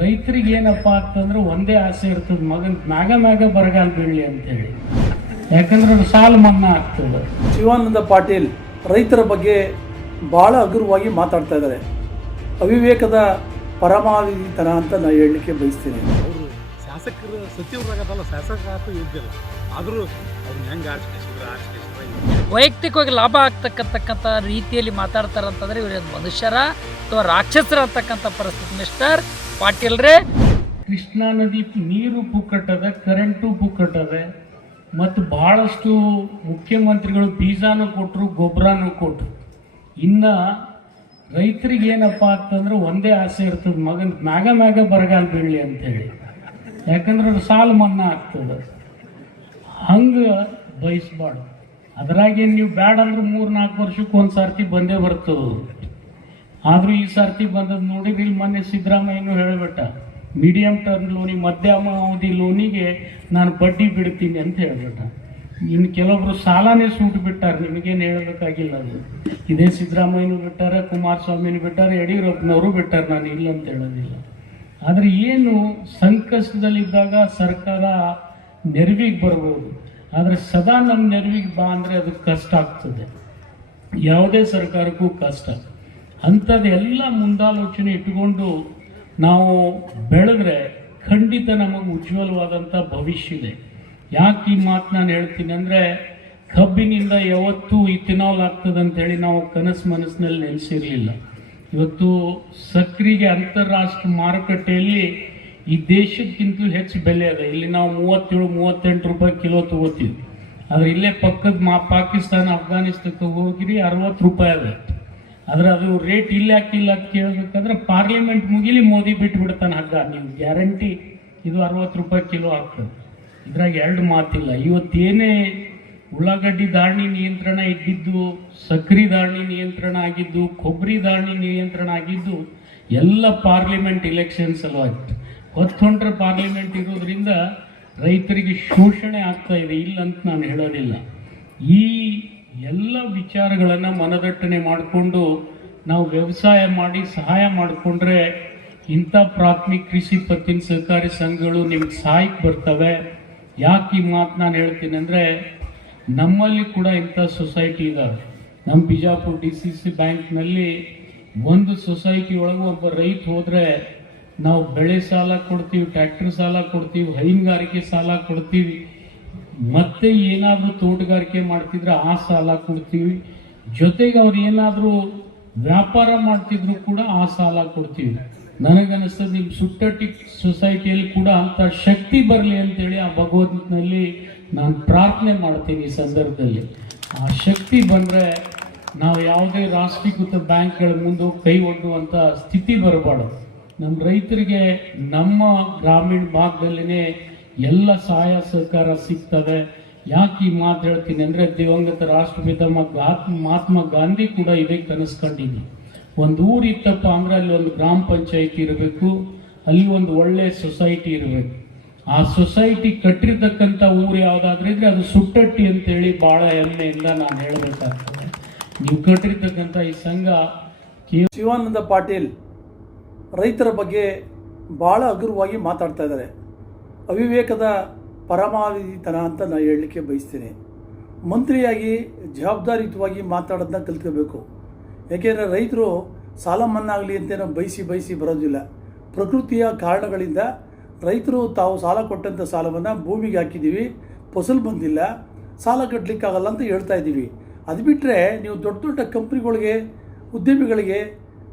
ರೈತರಿಗೆ ಏನಪ್ಪ ಅಂತಂದ್ರೆ ಒಂದೇ ಆಸೆ ಇರ್ತದೆ ಮಗನ್ ಮ್ಯಾಗ ಮ್ಯಾಗ ಬರಗಾಲ ಬೀಳಲಿ ಅಂತೇಳಿ ಯಾಕಂದ್ರೆ ಸಾಲ ಮನ್ನಾ ಆಗ್ತದೆ. ಶಿವಾನಂದ ಪಾಟೀಲ್ ರೈತರ ಬಗ್ಗೆ ಭಾಳ ಹಗುರವಾಗಿ ಮಾತಾಡ್ತಾ ಇದ್ದಾರೆ. ಅವಿವೇಕದ ಪರಮಾವಧಿತನ ಅಂತ ನಾನು ಹೇಳಲಿಕ್ಕೆ ಬಯಸ್ತೀನಿ. ಅವರು ಶಾಸಕರು ಸಚಿವರಾಗದಲ್ಲ ಶಾಸಕ ಯೋಗ್ಯ ಆದರೂ ಅವ್ರನ್ನ ಹೆಂಗೆ ಆರಿಸ್ಕೇಶ್ವರ ಆರಿಸ್ಕೇಶ್ವರ ವೈಯಕ್ತಿಕವಾಗಿ ಲಾಭ ಆಗ್ತಕ್ಕಂತಕ್ಕಂಥ ರೀತಿಯಲ್ಲಿ ಮಾತಾಡ್ತಾರಂತಂದ್ರೆ ಇವರು ಮನುಷ್ಯರ ಅಥವಾ ರಾಕ್ಷಸರ ಅಂತಕ್ಕಂಥ ಪರಿಸ್ಥಿತಿ ಮಿಸ್ಟರ್ ಪಾಟೀಲ್ರೇ? ಕೃಷ್ಣಾ ನದಿ ನೀರು ಪುಕ್ಕಟ್ಟದೆ ಕರೆಂಟು ಪುಕ್ಕಟ್ಟದೆ, ಮತ್ತು ಭಾಳಷ್ಟು ಮುಖ್ಯಮಂತ್ರಿಗಳು ಬೀಜಾನು ಕೊಟ್ಟರು ಗೊಬ್ಬರನೂ ಕೊಟ್ಟರು ಇನ್ನು ರೈತರಿಗೆ ಏನಪ್ಪ ಅಂತಂದ್ರೆ ಒಂದೇ ಆಸೆ ಇರ್ತದೆ, ಮಗನ ಮ್ಯಾಗ ಮ್ಯಾಗ ಬರಗಾಲ ಬೀಳಲಿ ಅಂತೇಳಿ ಯಾಕಂದ್ರೆ ಅದು ಸಾಲ ಮನ್ನಾ ಆಗ್ತದೆ. ಹಂಗೆ ಬಯಸ್ಬಾರ್ದು. ಅದರಾಗೇನು ನೀವು ಬ್ಯಾಡ ಅಂದ್ರೆ ಮೂರು ನಾಲ್ಕು ವರ್ಷಕ್ಕೆ ಒಂದು ಸರ್ತಿ ಬಂದೇ ಬರ್ತದೆ ಆದ್ರೂ ಈ ಸರ್ತಿ ಬಂದದ್ದು ನೋಡಿ ಇಲ್ಲಿ ಮೊನ್ನೆ ಸಿದ್ದರಾಮಯ್ಯನು ಹೇಳಿಬಿಟ್ಟ ಮೀಡಿಯಂ ಟರ್ಮ್ ಲೋನಿಗೆ ಮಧ್ಯಮ ಅವಧಿ ಲೋನಿಗೆ ನಾನು ಬಡ್ಡಿ ಬಿಡ್ತೀನಿ ಅಂತ ಹೇಳ್ಬಿಟ್ಟ. ಇನ್ನು ಕೆಲವೊಬ್ರು ಸಾಲನೇ ಸೂಟ್ ಬಿಟ್ಟಾರ, ನಿಮಗೇನು ಹೇಳಬೇಕಾಗಿಲ್ಲ ಅದು. ಇದೇ ಸಿದ್ದರಾಮಯ್ಯನು ಬಿಟ್ಟಾರೆ, ಕುಮಾರಸ್ವಾಮಿನೂ ಬಿಟ್ಟಾರ, ಯಡಿಯೂರಪ್ಪನವರು ಬಿಟ್ಟಾರೆ, ನಾನು ಇಲ್ಲ ಅಂತ ಹೇಳೋದಿಲ್ಲ. ಆದರೆ ಏನು ಸಂಕಷ್ಟದಲ್ಲಿದ್ದಾಗ ಸರ್ಕಾರ ನೆರವಿಗೆ ಬರ್ಬೋದು. ಆದರೆ ಸದಾ ನಮ್ಮ ನೆರವಿಗೆ ಬಾ ಅಂದರೆ ಅದು ಕಷ್ಟ ಆಗ್ತದೆ. ಯಾವುದೇ ಸರ್ಕಾರಕ್ಕೂ ಕಷ್ಟ. ಅಂಥದ್ದೆಲ್ಲ ಮುಂದಾಲೋಚನೆ ಇಟ್ಟುಕೊಂಡು ನಾವು ಬೆಳೆದ್ರೆ ಖಂಡಿತ ನಮಗೆ ಉಜ್ವಲವಾದಂಥ ಭವಿಷ್ಯ ಇದೆ. ಯಾಕೆ ಈ ಮಾತು ನಾನು ಹೇಳ್ತೀನಿ ಅಂದರೆ ಕಬ್ಬಿನಿಂದ ಯಾವತ್ತೂ ಇಥಿನಾಲ್ ಆಗ್ತದೆ ಅಂತೇಳಿ ನಾವು ಕನಸು ಮನಸ್ಸಿನಲ್ಲಿ ನೆನೆಸಿರಲಿಲ್ಲ. ಇವತ್ತು ಸಕ್ಕರೆಗೆ ಅಂತಾರಾಷ್ಟ್ರ ಮಾರುಕಟ್ಟೆಯಲ್ಲಿ ಈ ದೇಶಕ್ಕಿಂತಲೂ ಹೆಚ್ಚು ಬೆಲೆ ಅದ. ಇಲ್ಲಿ ನಾವು ಮೂವತ್ತೇಳು, ಮೂವತ್ತೆಂಟು ರೂಪಾಯಿ ಕಿಲೋ ತೊಗೋತೀವಿ. ಆದರೆ ಇಲ್ಲೇ ಪಕ್ಕದ ಮಾ ಪಾಕಿಸ್ತಾನ ಅಫ್ಘಾನಿಸ್ತಾನಕ್ಕೆ ಹೋಗಿರಿ, ಅರವತ್ತು ರೂಪಾಯಿ ಅದ. ಆದ್ರೆ ಅದು ರೇಟ್ ಇಲ್ಲ ಹಾಕಿಲ್ಲ ಅಂತ ಕೇಳಬೇಕಂದ್ರೆ ಪಾರ್ಲಿಮೆಂಟ್ ಮುಗಿಲಿ ಮೋದಿ ಬಿಟ್ಟು ಬಿಡ್ತಾನೆ ಹಗ್ಗ. ನೀವು ಗ್ಯಾರಂಟಿ ಇದು ಅರವತ್ತು ರೂಪಾಯಿ ಕಿಲೋ ಆಗ್ತದೆ. ಇದ್ರಾಗ ಎರಡು ಮಾತಿಲ್ಲ. ಇವತ್ತೇನೇ ಉಳ್ಳಾಗಡ್ಡಿ ಧಾರಣಿ ನಿಯಂತ್ರಣ ಇದ್ದಿದ್ದು, ಸಕ್ರಿ ಧಾರಣಿ ನಿಯಂತ್ರಣ ಆಗಿದ್ದು, ಕೊಬ್ಬರಿ ಧಾರಣಿ ನಿಯಂತ್ರಣ ಆಗಿದ್ದು, ಎಲ್ಲ ಪಾರ್ಲಿಮೆಂಟ್ ಇಲೆಕ್ಷನ್ ಸಲುವಾಗಿ. ಹೊತ್ತೊಂಡ್ರೆ ಪಾರ್ಲಿಮೆಂಟ್ ಇರೋದ್ರಿಂದ ರೈತರಿಗೆ ಶೋಷಣೆ ಆಗ್ತಾ ಇದೆ. ಇಲ್ಲ ಅಂತ ನಾನು ಹೇಳೋದಿಲ್ಲ. ಈ ಎಲ್ಲ ವಿಚಾರಗಳನ್ನು ಮನದಟ್ಟಣೆ ಮಾಡಿಕೊಂಡು ನಾವು ವ್ಯವಸಾಯ ಮಾಡಿ ಸಹಾಯ ಮಾಡಿಕೊಂಡ್ರೆ ಇಂಥ ಪ್ರಾಥಮಿಕ ಕೃಷಿ ಪತ್ತಿನ ಸಹಕಾರಿ ಸಂಘಗಳು ನಿಮ್ಗೆ ಸಹಾಯಕ್ಕೆ ಬರ್ತವೆ. ಯಾಕೆ ಈ ಮಾತು ನಾನು ಹೇಳ್ತೀನಿ ಅಂದರೆ ನಮ್ಮಲ್ಲಿ ಕೂಡ ಇಂಥ ಸೊಸೈಟಿ ಇದ್ದಾವೆ ನಮ್ಮ ಬಿಜಾಪುರ ಡಿ ಸಿ ಸಿ ಬ್ಯಾಂಕ್ನಲ್ಲಿ ಒಂದು ಸೊಸೈಟಿ ಒಳಗೆ ಒಬ್ಬ ರೈತ ಹೋದರೆ ನಾವು ಬೆಳೆ ಸಾಲ ಕೊಡ್ತೀವಿ, ಟ್ರ್ಯಾಕ್ಟರ್ ಸಾಲ ಕೊಡ್ತೀವಿ, ಹೈನುಗಾರಿಕೆ ಸಾಲ ಕೊಡ್ತೀವಿ. ಮತ್ತೆ ಏನಾದರೂ ತೋಟಗಾರಿಕೆ ಮಾಡ್ತಿದ್ರೆ ಆ ಸಾಲ ಕೊಡ್ತೀವಿ. ಜೊತೆಗೆ ಅವ್ರು ಏನಾದರೂ ವ್ಯಾಪಾರ ಮಾಡ್ತಿದ್ರು ಕೂಡ ಆ ಸಾಲ ಕೊಡ್ತೀವಿ. ನನಗನ್ನಿಸ್ತದೆ ನಿಮ್ಮ ಸುಟ್ಟಟಿ ಸೊಸೈಟಿಯಲ್ಲಿ ಕೂಡ ಅಂತ ಶಕ್ತಿ ಬರಲಿ ಅಂತೇಳಿ ಆ ಭಗವಂತನಲ್ಲಿ ನಾನು ಪ್ರಾರ್ಥನೆ ಮಾಡ್ತೀನಿ ಈ ಸಂದರ್ಭದಲ್ಲಿ. ಆ ಶಕ್ತಿ ಬಂದರೆ ನಾವು ಯಾವುದೇ ರಾಷ್ಟ್ರೀಕೃತ ಬ್ಯಾಂಕ್ಗಳ ಮುಂದೆ ಕೈ ಒಡ್ಡುವಂಥ ಸ್ಥಿತಿ ಬರಬಾರ್ದು. ನಮ್ಮ ರೈತರಿಗೆ ನಮ್ಮ ಗ್ರಾಮೀಣ ಭಾಗದಲ್ಲಿನೇ ಎಲ್ಲ ಸಹಾಯ ಸಹಕಾರ ಸಿಗ್ತದೆ. ಯಾಕೆ ಈ ಮಾತು ಹೇಳ್ತೀನಿ ಅಂದರೆ ದಿವಂಗತ ರಾಷ್ಟ್ರಪಿತ ಮಹಾತ್ಮ ಮಹಾತ್ಮ ಗಾಂಧಿ ಕೂಡ ಇದೇ ಕನಸು ಕಂಡಿದ್ವಿ ಒಂದು ಊರು ಇತ್ತಪ್ಪ ಅಂದ್ರೆ ಅಲ್ಲಿ ಒಂದು ಗ್ರಾಮ ಪಂಚಾಯಿತಿ ಇರಬೇಕು, ಅಲ್ಲಿ ಒಂದು ಒಳ್ಳೆ ಸೊಸೈಟಿ ಇರಬೇಕು. ಆ ಸೊಸೈಟಿ ಕಟ್ಟಿರ್ತಕ್ಕಂಥ ಊರು ಯಾವುದಾದ್ರೂ ಇದ್ರೆ ಅದು ಸುಟ್ಟಟ್ಟಿ ಅಂತೇಳಿ ಭಾಳ ಹೆಮ್ಮೆಯಿಂದ ನಾನು ಹೇಳಬೇಕಾಗ್ತದೆ. ನೀವು ಕಟ್ಟಿರ್ತಕ್ಕಂಥ ಈ ಸಂಘ ಶಿವಾನಂದ ಪಾಟೀಲ್ ರೈತರ ಬಗ್ಗೆ ಭಾಳ ಹಗುರವಾಗಿ ಮಾತಾಡ್ತಾ ಇದ್ದಾರೆ. ಅವಿವೇಕದ ಪರಮಾವಧಿತನ ಅಂತ ನಾನು ಹೇಳಲಿಕ್ಕೆ ಬಯಸ್ತೇನೆ. ಮಂತ್ರಿಯಾಗಿ, ಜವಾಬ್ದಾರಿಯುತವಾಗಿ ಮಾತಾಡೋದನ್ನ ಕಲ್ತ್ಕೋಬೇಕು. ಯಾಕೆಂದರೆ ರೈತರು ಸಾಲ ಮನ್ನಾಗಲಿ ಅಂತೇನೋ ಬಯಸಿ ಬಯಸಿ ಬರೋದಿಲ್ಲ. ಪ್ರಕೃತಿಯ ಕಾರಣಗಳಿಂದ ರೈತರು ತಾವು ಸಾಲ ಕೊಟ್ಟಂಥ ಸಾಲವನ್ನು ಭೂಮಿಗೆ ಹಾಕಿದ್ದೀವಿ, ಫಸಲು ಬಂದಿಲ್ಲ, ಸಾಲ ಕಟ್ಟಲಿಕ್ಕಾಗಲ್ಲ ಅಂತ ಹೇಳ್ತಾ ಇದ್ದೀವಿ. ಅದು ಬಿಟ್ಟರೆ ನೀವು ದೊಡ್ಡ ದೊಡ್ಡ ಕಂಪ್ನಿಗಳಿಗೆ, ಉದ್ಯಮಿಗಳಿಗೆ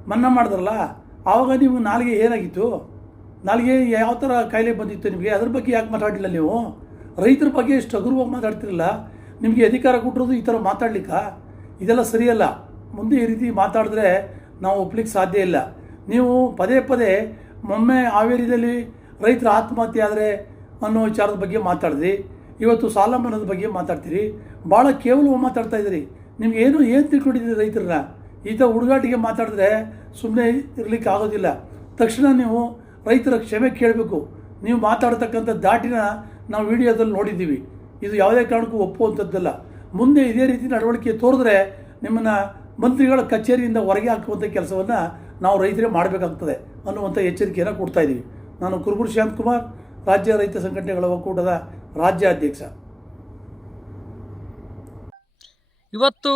ಮನ್ನಾ ಮಾಡಿದ್ರಲ್ಲ, ಆವಾಗ ನೀವು ನಾಲಿಗೆ ಏನಾಗಿತ್ತು? ನಾಲಿಗೆ ಯಾವ ಥರ ಕಾಯಿಲೆ ಬಂದಿತ್ತು ನಿಮಗೆ? ಅದ್ರ ಬಗ್ಗೆ ಯಾಕೆ ಮಾತಾಡಲಿಲ್ಲ ನೀವು? ರೈತರ ಬಗ್ಗೆ ಎಷ್ಟು ಹಗುರವಾಗಿ ಮಾತಾಡ್ತಿರಲಿಲ್ಲ ನಿಮಗೆ ಅಧಿಕಾರ ಕೊಟ್ಟಿರೋದು ಈ ಥರ ಮಾತಾಡ್ಲಿಕ್ಕ? ಇದೆಲ್ಲ ಸರಿಯಲ್ಲ. ಮುಂದೆ ಈ ರೀತಿ ಮಾತಾಡಿದ್ರೆ ನಾವು ಒಪ್ಲಿಕ್ಕೆ ಸಾಧ್ಯ ಇಲ್ಲ. ನೀವು ಪದೇ ಪದೇ ಮೊಮ್ಮೆ ಹಾವೇರಿಯಲ್ಲಿ ರೈತರ ಆತ್ಮಹತ್ಯೆ ಆದರೆ ಅನ್ನೋ ವಿಚಾರದ ಬಗ್ಗೆ ಮಾತಾಡಿದ್ರಿ. ಇವತ್ತು ಸಾಲ ಮನ್ನದ ಬಗ್ಗೆ ಮಾತಾಡ್ತೀರಿ. ಭಾಳ ಕೇವಲ ಮಾತಾಡ್ತಾ ಇದ್ದೀರಿ. ನಿಮ್ಗೆ ಏನು ಏನು ತಿಳ್ಕೊಂಡಿದ್ದೀರಿ ರೈತರನ್ನ? ಈ ಥರ ಹುಡುಗಾಟಿಗೆ ಮಾತಾಡಿದ್ರೆ ಸುಮ್ಮನೆ ಇರಲಿಕ್ಕೆ ಆಗೋದಿಲ್ಲ. ತಕ್ಷಣ ನೀವು ರೈತರ ಕ್ಷಮೆ ಕೇಳಬೇಕು. ನೀವು ಮಾತಾಡ್ತಕ್ಕಂಥ ದಾಟಿನ ನಾವು ವಿಡಿಯೋದಲ್ಲಿ ನೋಡಿದ್ದೀವಿ. ಇದು ಯಾವುದೇ ಕಾರಣಕ್ಕೂ ಒಪ್ಪುವಂಥದ್ದಲ್ಲ. ಮುಂದೆ ಇದೇ ರೀತಿ ನಡವಳಿಕೆ ತೋರಿದ್ರೆ ನಿಮ್ಮನ್ನು ಮಂತ್ರಿಗಳ ಕಚೇರಿಯಿಂದ ಹೊರಗೆ ಹಾಕುವಂಥ ಕೆಲಸವನ್ನು ನಾವು ರೈತರೇ ಮಾಡಬೇಕಾಗ್ತದೆ ಅನ್ನುವಂಥ ಎಚ್ಚರಿಕೆಯನ್ನು ಕೊಡ್ತಾ ಇದ್ದೀವಿ. ನಾನು ಕುರುಬುರು ಶಾಂತಕುಮಾರ್ ರಾಜ್ಯ ರೈತ ಸಂಘಟನೆಗಳ ಒಕ್ಕೂಟದ ರಾಜ್ಯಾಧ್ಯಕ್ಷ. ಇವತ್ತು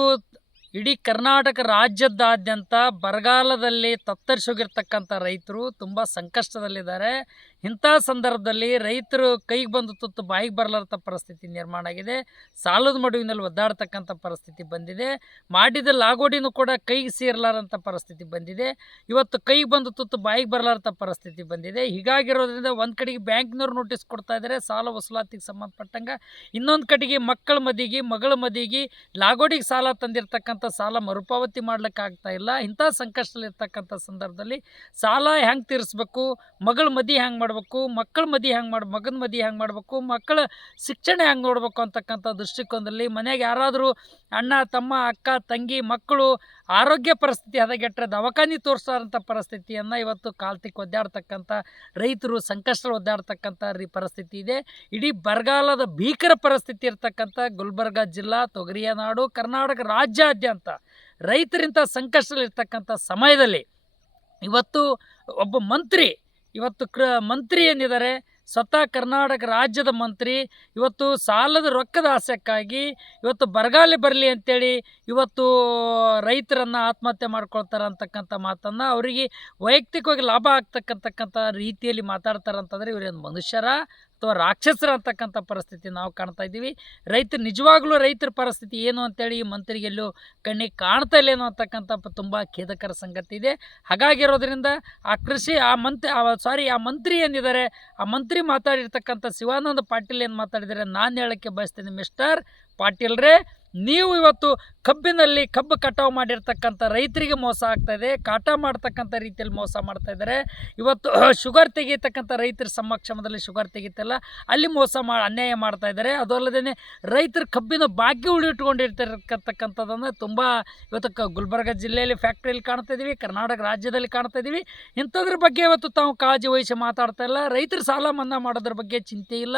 ಇಡೀ ಕರ್ನಾಟಕ ರಾಜ್ಯದಾದ್ಯಂತ ಬರಗಾಲದಲ್ಲಿ ತತ್ತರಿಸೋಗಿರ್ತಕ್ಕಂಥ ರೈತರು ತುಂಬ ಸಂಕಷ್ಟದಲ್ಲಿದ್ದಾರೆ. ಇಂಥ ಸಂದರ್ಭದಲ್ಲಿ ರೈತರು ಕೈಗೆ ಬಂದು ತುತ್ತು ಬಾಯಿಗೆ ಬರಲಾರ್ಥ ಪರಿಸ್ಥಿತಿ ನಿರ್ಮಾಣ ಆಗಿದೆ. ಸಾಲದ ಮಡುವಿನಲ್ಲಿ ಒದ್ದಾಡ್ತಕ್ಕಂಥ ಪರಿಸ್ಥಿತಿ ಬಂದಿದೆ. ಮಾಡಿದ ಲಾಗೋಡಿನೂ ಕೂಡ ಕೈಗೆ ಸೇರಲಾರಂಥ ಪರಿಸ್ಥಿತಿ ಬಂದಿದೆ. ಇವತ್ತು ಕೈಗೆ ಬಂದು ತುತ್ತು ಬಾಯಿಗೆ ಬರಲಾರ್ಥ ಪರಿಸ್ಥಿತಿ ಬಂದಿದೆ. ಹೀಗಾಗಿರೋದ್ರಿಂದ ಒಂದು ಕಡೆಗೆ ಬ್ಯಾಂಕ್ನವ್ರು ನೋಟಿಸ್ ಕೊಡ್ತಾ ಇದ್ದಾರೆ ಸಾಲ ವಸೂಲಾತಿಗೆ ಸಂಬಂಧಪಟ್ಟಂಗೆ. ಇನ್ನೊಂದು ಕಡೆಗೆ ಮಕ್ಕಳ ಮದಿಗೆ, ಮಗಳ ಮದಿಗೆ ಲಾಗೋಡಿಗೆ ಸಾಲ ತಂದಿರತಕ್ಕಂಥ ಸಾಲ ಮರುಪಾವತಿ ಮಾಡ್ಲಿಕ್ಕೆ ಆಗ್ತಾ ಇಲ್ಲ. ಇಂಥ ಸಂಕಷ್ಟದಲ್ಲಿರ್ತಕ್ಕಂಥ ಸಂದರ್ಭದಲ್ಲಿ ಸಾಲ ಹೆಂಗೆ ತೀರಿಸ್ಬೇಕು? ಮಗಳ ಮದಿ ಹೆಂಗೆ ಮಾಡಬೇಕು? ಮಕ್ಕಳ ಮದಿ ಹೆಂಗೆ ಮಾಡಿ, ಮಗನ ಮದಿ ಹೆಂಗೆ ಮಾಡಬೇಕು, ಮಕ್ಕಳ ಶಿಕ್ಷಣ ಹೆಂಗೆ ನೋಡ್ಬೇಕು ಅಂತಕ್ಕಂಥ ದೃಷ್ಟಿಕೋನದಲ್ಲಿ ಮನೆಗೆ ಯಾರಾದರೂ ಅಣ್ಣ, ತಮ್ಮ, ಅಕ್ಕ, ತಂಗಿ, ಮಕ್ಕಳು ಆರೋಗ್ಯ ಪರಿಸ್ಥಿತಿ ಹದಗೆಟ್ಟರೆ ದವಾಖಾನೆ ತೋರಿಸೋಂಥ ಪರಿಸ್ಥಿತಿಯನ್ನು ಇವತ್ತು ಕಾಲ್ತಿಕ್ ಒದ್ದಾಡ್ತಕ್ಕಂಥ ರೈತರು ಸಂಕಷ್ಟ ಒದ್ದಾಡ್ತಕ್ಕಂಥ ರೀ ಪರಿಸ್ಥಿತಿ ಇದೆ. ಇಡೀ ಬರಗಾಲದ ಭೀಕರ ಪರಿಸ್ಥಿತಿ ಇರತಕ್ಕಂಥ ಗುಲ್ಬರ್ಗ ಜಿಲ್ಲಾ, ತೊಗರಿಯ ನಾಡು, ಕರ್ನಾಟಕ ರಾಜ್ಯಾದ್ಯಂತ ರೈತರಿಂದ ಸಂಕಷ್ಟದಲ್ಲಿರ್ತಕ್ಕಂಥ ಸಮಯದಲ್ಲಿ ಇವತ್ತು ಒಬ್ಬ ಮಂತ್ರಿ ಇವತ್ತು ಕ್ರ ಮಂತ್ರಿ ಏನಿದ್ದಾರೆ? ಸ್ವತಃ ಕರ್ನಾಟಕ ರಾಜ್ಯದ ಮಂತ್ರಿ, ಇವತ್ತು ಸಾಲದ ರೊಕ್ಕದ ಆಸೆಕ್ಕಾಗಿ ಇವತ್ತು ಬರಗಾಲ ಬರಲಿ ಅಂತೇಳಿ ಇವತ್ತು ರೈತರನ್ನು ಆತ್ಮಹತ್ಯೆ ಮಾಡ್ಕೊಳ್ತಾರೆ ಅಂತಕ್ಕಂಥ ಮಾತನ್ನು ಅವರಿಗೆ ವೈಯಕ್ತಿಕವಾಗಿ ಲಾಭ ಆಗ್ತಕ್ಕಂತಕ್ಕಂಥ ರೀತಿಯಲ್ಲಿ ಮಾತಾಡ್ತಾರೆ ಅಂತಂದರೆ ಇವರೇನು ಮನುಷ್ಯರ? ಅಥವಾ ರಾಕ್ಷಸರ ಅಂತಕ್ಕಂಥ ಪರಿಸ್ಥಿತಿ ನಾವು ಕಾಣ್ತಾ ಇದ್ದೀವಿ. ರೈತರು ನಿಜವಾಗ್ಲೂ ರೈತರ ಪರಿಸ್ಥಿತಿ ಏನು ಅಂತೇಳಿ ಈ ಮಂತ್ರಿಗೆಲ್ಲೂ ಕಣ್ಣಿಗೆ ಕಾಣ್ತಾ ಇಲ್ಲೇನೋ ಅಂತಕ್ಕಂಥ ತುಂಬ ಖೇದಕರ ಸಂಗತಿ ಇದೆ. ಹಾಗಾಗಿರೋದ್ರಿಂದ ಆ ಕೃಷಿ ಆ ಮಂತ್ರಿ ಸಾರಿ ಆ ಮಂತ್ರಿ ಏನಿದ್ದಾರೆ, ಆ ಮಂತ್ರಿ ಮಾತಾಡಿರ್ತಕ್ಕಂಥ ಶಿವಾನಂದ ಪಾಟೀಲ್ ಏನು ಮಾತಾಡಿದ್ದಾರೆ, ನಾನು ಹೇಳೋಕ್ಕೆ ಬಯಸ್ತೀನಿ ಮಿಸ್ಟರ್ ಪಾಟೀಲ್ರೇ. ನೀವು ಇವತ್ತು ಕಬ್ಬಿನಲ್ಲಿ ಕಬ್ಬು ಕಟಾವು ಮಾಡಿರ್ತಕ್ಕಂಥ ರೈತರಿಗೆ ಮೋಸ ಆಗ್ತಾ ಇದೆ, ಕಾಟ ಮಾಡ್ತಕ್ಕಂಥ ರೀತಿಯಲ್ಲಿ ಮೋಸ ಮಾಡ್ತಾ ಇದ್ದಾರೆ. ಇವತ್ತು ಶುಗರ್ ತೆಗೀತಕ್ಕಂಥ ರೈತರ ಸಮಕ್ಷಮದಲ್ಲಿ ಶುಗರ್ ತೆಗೀತಲ್ಲ, ಅಲ್ಲಿ ಮೋಸ ಮಾ, ಅನ್ಯಾಯ ಮಾಡ್ತಾ ಇದ್ದಾರೆ. ಅದು ಅಲ್ಲದೇ ರೈತರ ಕಬ್ಬಿನ ಭಾಗ್ಯ ಉಳಿಟ್ಕೊಂಡಿರ್ತಕ್ಕಂಥದ್ದನ್ನು ತುಂಬ ಇವತ್ತು ಕ, ಗುಲ್ಬರ್ಗ ಜಿಲ್ಲೆಯಲ್ಲಿ ಫ್ಯಾಕ್ಟ್ರಿಯಲ್ಲಿ ಕಾಣ್ತಾ ಇದ್ದೀವಿ ಕರ್ನಾಟಕ ರಾಜ್ಯದಲ್ಲಿ ಕಾಣ್ತಾ ಇದ್ದೀವಿ ಇಂಥದ್ರ ಬಗ್ಗೆ ಇವತ್ತು ತಾವು ಕಾಳಜಿ ವಹಿಸಿ ಮಾತಾಡ್ತಾ ಇಲ್ಲ. ರೈತರ ಸಾಲ ಮನ್ನಾ ಮಾಡೋದ್ರ ಬಗ್ಗೆ ಚಿಂತೆ ಇಲ್ಲ.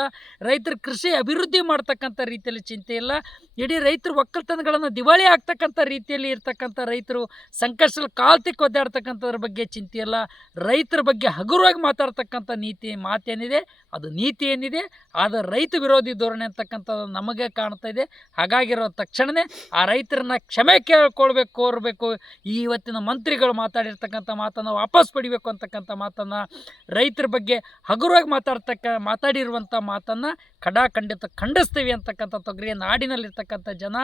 ರೈತರ ಕೃಷಿ ಅಭಿವೃದ್ಧಿ ಮಾಡ್ತಕ್ಕಂಥ ರೀತಿಯಲ್ಲಿ ಚಿಂತೆ ಇಲ್ಲ. ಇಡೀ ರೈತರ ಒಕ್ಕಲ್ತನಗಳನ್ನು ದಿವಾಳಿ ಆಗ್ತಕ್ಕಂಥ ರೀತಿಯಲ್ಲಿ ಇರ್ತಕ್ಕಂಥ ರೈತರು, ಸಂಕಷ್ಟದಲ್ಲಿ ಕಾಲ್ತಿಕ್ ಒದ್ದಾಡ್ತಕ್ಕಂಥದ್ರ ಬಗ್ಗೆ ಚಿಂತೆ ಇಲ್ಲ. ರೈತರ ಬಗ್ಗೆ ಹಗುರವಾಗಿ ಮಾತಾಡ್ತಕ್ಕಂಥ ನೀತಿ, ಮಾತೇನಿದೆ, ಅದು ನೀತಿ ಏನಿದೆ ಆದರೆ ರೈತ ವಿರೋಧಿ ಧೋರಣೆ ಅಂತಕ್ಕಂಥದ್ದು ನಮಗೆ ಕಾಣ್ತಾ ಇದೆ. ಹಾಗಾಗಿರೋ ತಕ್ಷಣವೇ ಆ ರೈತರನ್ನ ಕ್ಷಮೆ ಕೇಳ್ಕೊಳ್ಬೇಕು, ಕೋರಬೇಕು. ಈ ಇವತ್ತಿನ ಮಂತ್ರಿಗಳು ಮಾತಾಡಿರ್ತಕ್ಕಂಥ ಮಾತನ್ನು ವಾಪಸ್ ಪಡಿಬೇಕು ಅಂತಕ್ಕಂಥ ಮಾತನ್ನು, ರೈತರ ಬಗ್ಗೆ ಹಗುರವಾಗಿ ಮಾತಾಡ್ತಕ್ಕ, ಮಾತಾಡಿರುವಂಥ ಮಾತನ್ನು ಖಡಾಖಂಡಿತ ಖಂಡಿಸ್ತೀವಿ ಅಂತಕ್ಕಂಥ ತೊಗರಿಯ ನಾಡಿನಲ್ಲಿರ್ತಕ್ಕಂಥ ಜನ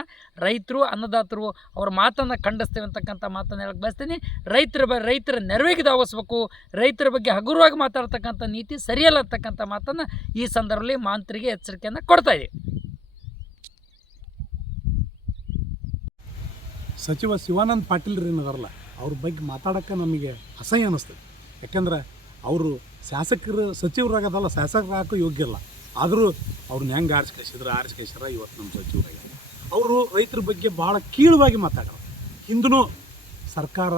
ರೈತರು, ಅನ್ನದಾತರು ಅವ್ರ ಮಾತನ್ನು ಖಂಡಿಸ್ತೇವೆ ಅಂತಕ್ಕಂಥ ಮಾತನ್ನು ಹೇಳಕ್ಕೆ ಬಯಸ್ತೀನಿ. ರೈತರ ಬ, ರೈತರ ನೆರವಿಗೆ ಧಾವಿಸ್ಬೇಕು. ರೈತರ ಬಗ್ಗೆ ಹಗುರವಾಗಿ ಮಾತಾಡ್ತಕ್ಕಂಥ ನೀತಿ ಸರಿಯಲ್ಲ ಅಂತಕ್ಕಂಥ ಮಾತನ್ನು ಈ ಸಂದರ್ಭದಲ್ಲಿ ಮಾಂತ್ರಿಗೆ ಎಚ್ಚರಿಕೆಯನ್ನು ಕೊಡ್ತಾ ಇದೆ ಸಚಿವ ಶಿವಾನಂದ್ ಪಾಟೀಲ್ ಏನಾರಲ್ಲ ಅವ್ರ ಬಗ್ಗೆ ಮಾತಾಡೋಕ್ಕೆ ನಮಗೆ ಅಸಹ್ಯ ಅನ್ನಿಸ್ತದೆ ಯಾಕೆಂದ್ರೆ ಅವರು ಶಾಸಕರು, ಸಚಿವರಾಗದಲ್ಲ ಶಾಸಕರಾಗೋ ಯೋಗ್ಯ ಇಲ್ಲ ಆದರೂ ಅವ್ರನ್ನ ಹೆಂಗೆ ಆರಿಸಿ ಕಳಿಸಿದ್ರು ಇವತ್ತು ನಮ್ಮ ಸಚಿವರಾಗ್ಯಾರ ಅವರು ರೈತರ ಬಗ್ಗೆ ಭಾಳ ಕೀಳವಾಗಿ ಮಾತಾಡೋರು. ಹಿಂದೂ ಸರ್ಕಾರ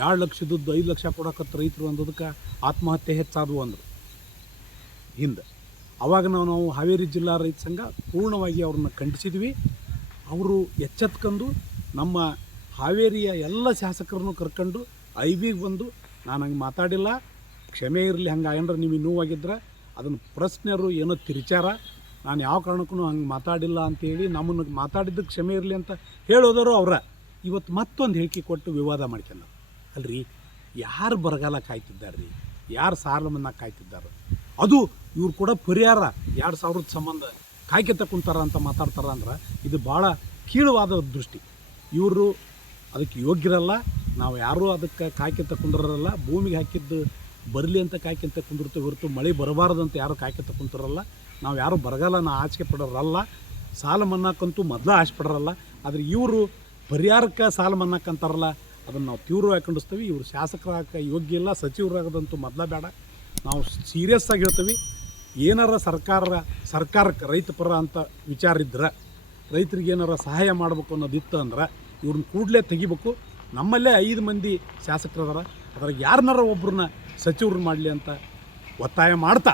ಎರಡು ಲಕ್ಷದದ್ದು ಐದು ಲಕ್ಷ ಕೊಡಕತ್ತು ರೈತರು ಅಂದದಕ್ಕೆ ಆತ್ಮಹತ್ಯೆ ಹೆಚ್ಚಾದವು ಅಂದರು. ಹಿಂದೆ ಅವಾಗ ನಾವು ನಾವು ಹಾವೇರಿ ಜಿಲ್ಲಾ ರೈತ ಸಂಘ ಪೂರ್ಣವಾಗಿ ಅವ್ರನ್ನ ಖಂಡಿಸಿದ್ವಿ. ಅವರು ಎಚ್ಚೆತ್ಕೊಂಡು ನಮ್ಮ ಹಾವೇರಿಯ ಎಲ್ಲ ಶಾಸಕರನ್ನು ಕರ್ಕೊಂಡು ಐ ಬಿಗೆ ಬಂದು ನಾನು ಹಂಗೆ ಮಾತಾಡಿಲ್ಲ, ಕ್ಷಮೆ ಇರಲಿ ಹಂಗೆ ಆಗಂದ್ರೆ ನೀವು ನೋವಾಗಿದ್ರೆ ಅದನ್ನು ಪ್ರಶ್ನೆಯರು ಏನೋ ತಿರ್ಚಾರ ನಾನು ಯಾವ ಕಾರಣಕ್ಕೂ ಹಂಗೆ ಮಾತಾಡಿಲ್ಲ ಅಂತೇಳಿ ನಮ್ಮನ್ನು ಮಾತಾಡಿದ್ದಕ್ಕೆ ಕ್ಷಮೆ ಇರಲಿ ಅಂತ ಹೇಳೋದವರು ಅವರ. ಇವತ್ತು ಮತ್ತೊಂದು ಹೇಳಿಕೆ ಕೊಟ್ಟು ವಿವಾದ ಮಾಡ್ಕೊಂಡು ಅಲ್ರಿ, ಯಾರು ಬರಗಾಲ ಕಾಯ್ತಿದ್ದಾರೆ ರೀ? ಯಾರು ಸಾಲ ಮನ್ನ ಕಾಯ್ತಿದ್ದಾರೆ? ಅದು ಇವ್ರು ಕೂಡ ಪರಿಹಾರ ಎರಡು ಸಾವಿರದ ಸಂಬಂಧ ಕಾಯ್ಕೆ ಕುಂತಾರ ಅಂತ ಮಾತಾಡ್ತಾರ ಅಂದ್ರೆ ಇದು ಭಾಳ ಕೀಳವಾದ ದೃಷ್ಟಿ. ಇವರು ಅದಕ್ಕೆ ಯೋಗ್ಯರಲ್ಲ, ನಾವು ಯಾರೂ ಅದಕ್ಕೆ ಕಾಯ್ಕೆ ಕುಂದ್ರಲ್ಲ ಭೂಮಿಗೆ ಹಾಕಿದ್ದು ಬರಲಿ ಅಂತ ಕಾಯ್ಕೊಂತ ಕುಂದಿರ್ತೀವಿ ಹೊರತು ಮಳೆ ಬರಬಾರ್ದು ಅಂತ ಯಾರು ಕಾಯ್ಕೊಂತ ಕುಂತಿರಲ್ಲ. ನಾವು ಯಾರು ಬರಗಾಲನ ಆಚೆ ಪಡೋರಲ್ಲ, ಸಾಲ ಮನ್ನಾಕಂತೂ ಮೊದಲು ಆಸೆ ಪಡೋರಲ್ಲ, ಆದರೆ ಇವರು ಪರಿಹಾರಕ್ಕೆ ಸಾಲ ಮನ್ನಾಕಂತಾರಲ್ಲ, ಅದನ್ನು ನಾವು ತೀವ್ರವಾಗಿ ಖಂಡಿಸ್ತೀವಿ. ಇವರು ಶಾಸಕರಾಗ ಯೋಗ್ಯ ಇಲ್ಲ, ಸಚಿವರಾಗದಂತೂ ಮೊದಲ ಬೇಡ. ನಾವು ಸೀರಿಯಸ್ ಆಗಿ ಹೇಳ್ತೀವಿ, ಏನಾರ ಸರ್ಕಾರ ಸರ್ಕಾರಕ್ಕೆ ರೈತ ಪರ ಅಂತ ವಿಚಾರ ಇದ್ರೆ, ರೈತರಿಗೆ ಏನಾರ ಸಹಾಯ ಮಾಡಬೇಕು ಅನ್ನೋದಿತ್ತು ಅಂದ್ರೆ ಇವ್ರನ್ನ ಕೂಡಲೇ ತೆಗಿಬೇಕು. ನಮ್ಮಲ್ಲೇ ಐದು ಮಂದಿ ಶಾಸಕರದಾರ, ಅದ್ರಾಗ ಯಾರನ್ನಾರ ಒಬ್ಬರನ್ನ ಸಚಿವರು ಮಾಡಲಿ ಅಂತ ಒತ್ತಾಯ ಮಾಡ್ತಾ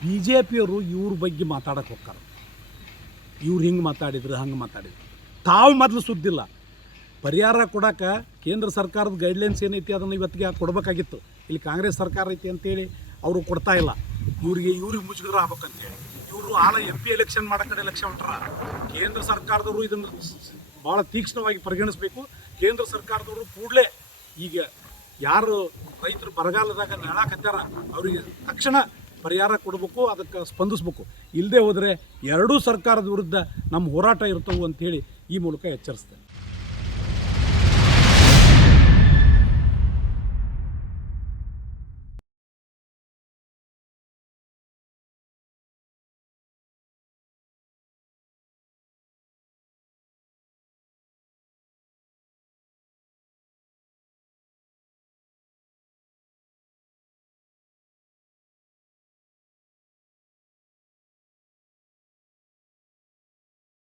ಬಿ ಜೆ ಪಿಯವರು ಇವ್ರ ಬಗ್ಗೆ ಮಾತಾಡಕ್ಕೆ ಹೋಗ್ತಾರೆ. ಇವ್ರು ಹಿಂಗೆ ಮಾತಾಡಿದ್ರು, ಹಂಗೆ ಮಾತಾಡಿದ್ರು. ತಾವು ಮೊದಲು ಸುದ್ದಿಲ್ಲ. ಪರಿಹಾರ ಕೊಡೋಕೆ ಕೇಂದ್ರ ಸರ್ಕಾರದ ಗೈಡ್ಲೈನ್ಸ್ ಏನೈತಿ ಅದನ್ನು ಇವತ್ತಿಗೆ ಕೊಡಬೇಕಾಗಿತ್ತು? ಇಲ್ಲಿ ಕಾಂಗ್ರೆಸ್ ಸರ್ಕಾರ ಐತಿ ಅಂತೇಳಿ ಅವರು ಕೊಡ್ತಾ ಇಲ್ಲ. ಇವರಿಗೆ, ಇವ್ರಿಗೆ ಮುಜುಗರ ಆಗ್ಬೇಕಂತೇಳಿ. ಇವರು ಆಳ ಎಂ ಪಿ ಎಲೆಕ್ಷನ್ ಮಾಡೋ ಕಡೆ ಎಲೆಕ್ಷನ್ ಹೊಂಟ್ರ. ಕೇಂದ್ರ ಸರ್ಕಾರದವರು ಇದನ್ನು ಭಾಳ ತೀಕ್ಷ್ಣವಾಗಿ ಪರಿಗಣಿಸಬೇಕು. ಕೇಂದ್ರ ಸರ್ಕಾರದವರು ಕೂಡಲೇ ಈಗ ಯಾರು ರೈತರು ಬರಗಾಲದಾಗ ನೆಳಾಕತ್ತಾರ ಅವರಿಗೆ ತಕ್ಷಣ ಪರಿಹಾರ ಕೊಡಬೇಕು, ಅದಕ್ಕೆ ಸ್ಪಂದಿಸ್ಬೇಕು. ಇಲ್ಲದೆ ಹೋದರೆ ಎರಡೂ ಸರ್ಕಾರದ ವಿರುದ್ಧ ನಮ್ಮ ಹೋರಾಟ ಇರ್ತವು ಅಂತೇಳಿ ಈ ಮೂಲಕ ಎಚ್ಚರಿಸ್ತೇನೆ.